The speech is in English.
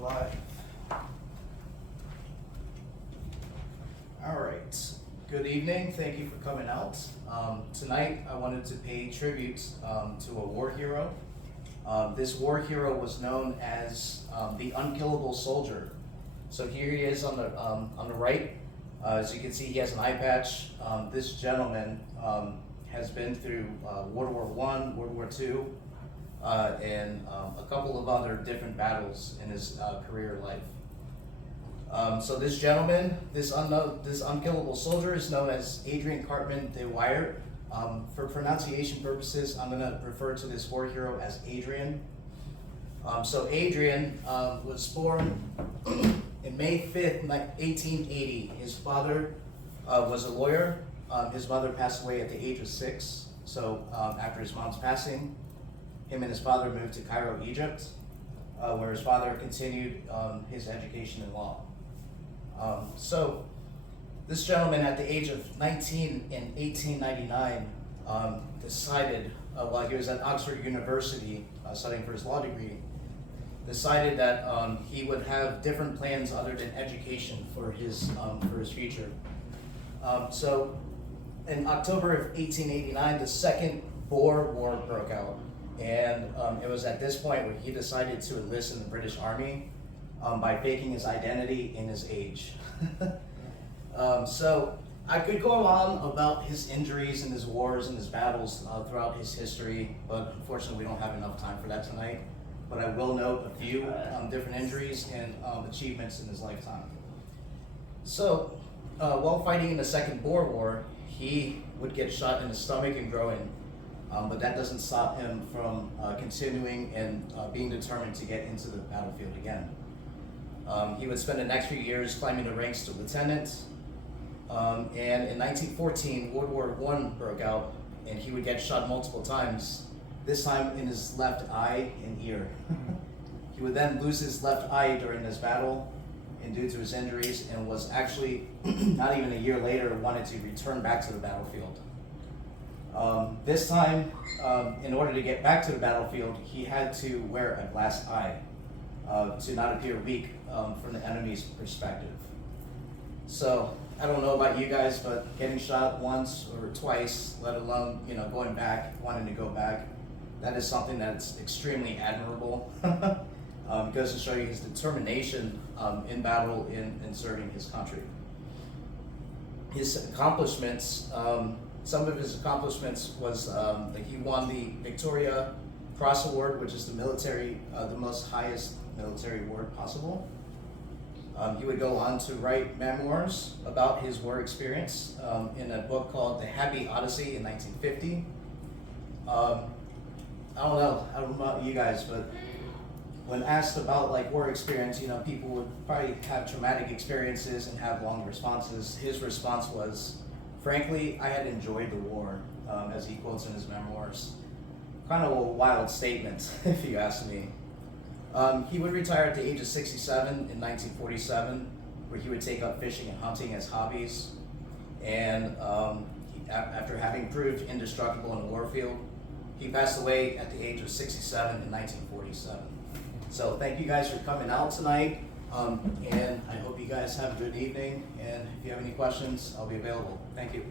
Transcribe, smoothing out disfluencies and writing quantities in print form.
live. All right. Good evening. Thank you for coming out. Tonight, I wanted to pay tribute to a war hero. This war hero was known as the Unkillable Soldier. So here he is on the right. As you can see, he has an eye patch. This gentleman has been through World War I, World War II, and a couple of other different battles in his career life. So this gentleman, this unkillable soldier, is known as Adrian Cartman de Wyatt. For pronunciation purposes, I'm going to refer to this war hero as Adrian. So Adrian was born in May 5th, 1880. His father was a lawyer. His mother passed away at the age of 6. So after his mom's passing, him and his father moved to Cairo, Egypt, where his father continued his education in law. So this gentleman, at the age of 19 in 1899, decided, while he was at Oxford University studying for his law degree, decided that he would have different plans other than education for his future. So in October of 1889, the Second Boer War broke out. And it was at this point where he decided to enlist in the British Army by faking his identity and his age. So I could go on about his injuries and his wars and his battles throughout his history, but unfortunately we don't have enough time for that tonight. But I will note a few different injuries and achievements in his lifetime. So while fighting in the Second Boer War, he would get shot in the stomach and groin. But that doesn't stop him from continuing and being determined to get into the battlefield again. He would spend the next few years climbing the ranks to lieutenant. And in 1914, World War I broke out, and he would get shot multiple times, this time in his left eye and ear. He would then lose his left eye during this battle, and due to his injuries, and was actually, not even a year later, wanted to return back to the battlefield. This time, in order to get back to the battlefield, he had to wear a glass eye to not appear weak from the enemy's perspective. So I don't know about you guys, but getting shot once or twice, let alone going back, wanting to go back, that is something that's extremely admirable. It goes to show you his determination in battle in serving his country. His accomplishments. Some of his accomplishments was that he won the Victoria Cross Award, which is the most highest military award possible. He would go on to write memoirs about his war experience in a book called The Happy Odyssey in 1950. I don't know about you guys, but when asked about war experience, people would probably have traumatic experiences and have long responses. His response was, frankly, I had enjoyed the war, as he quotes in his memoirs. Kind of a wild statement, if you ask me. He would retire at the age of 67 in 1947, where he would take up fishing and hunting as hobbies. And after having proved indestructible in the warfield, he passed away at the age of 67 in 1947. So thank you guys for coming out tonight, and I hope you guys have a good evening. And if you have any questions, I'll be available. Thank you.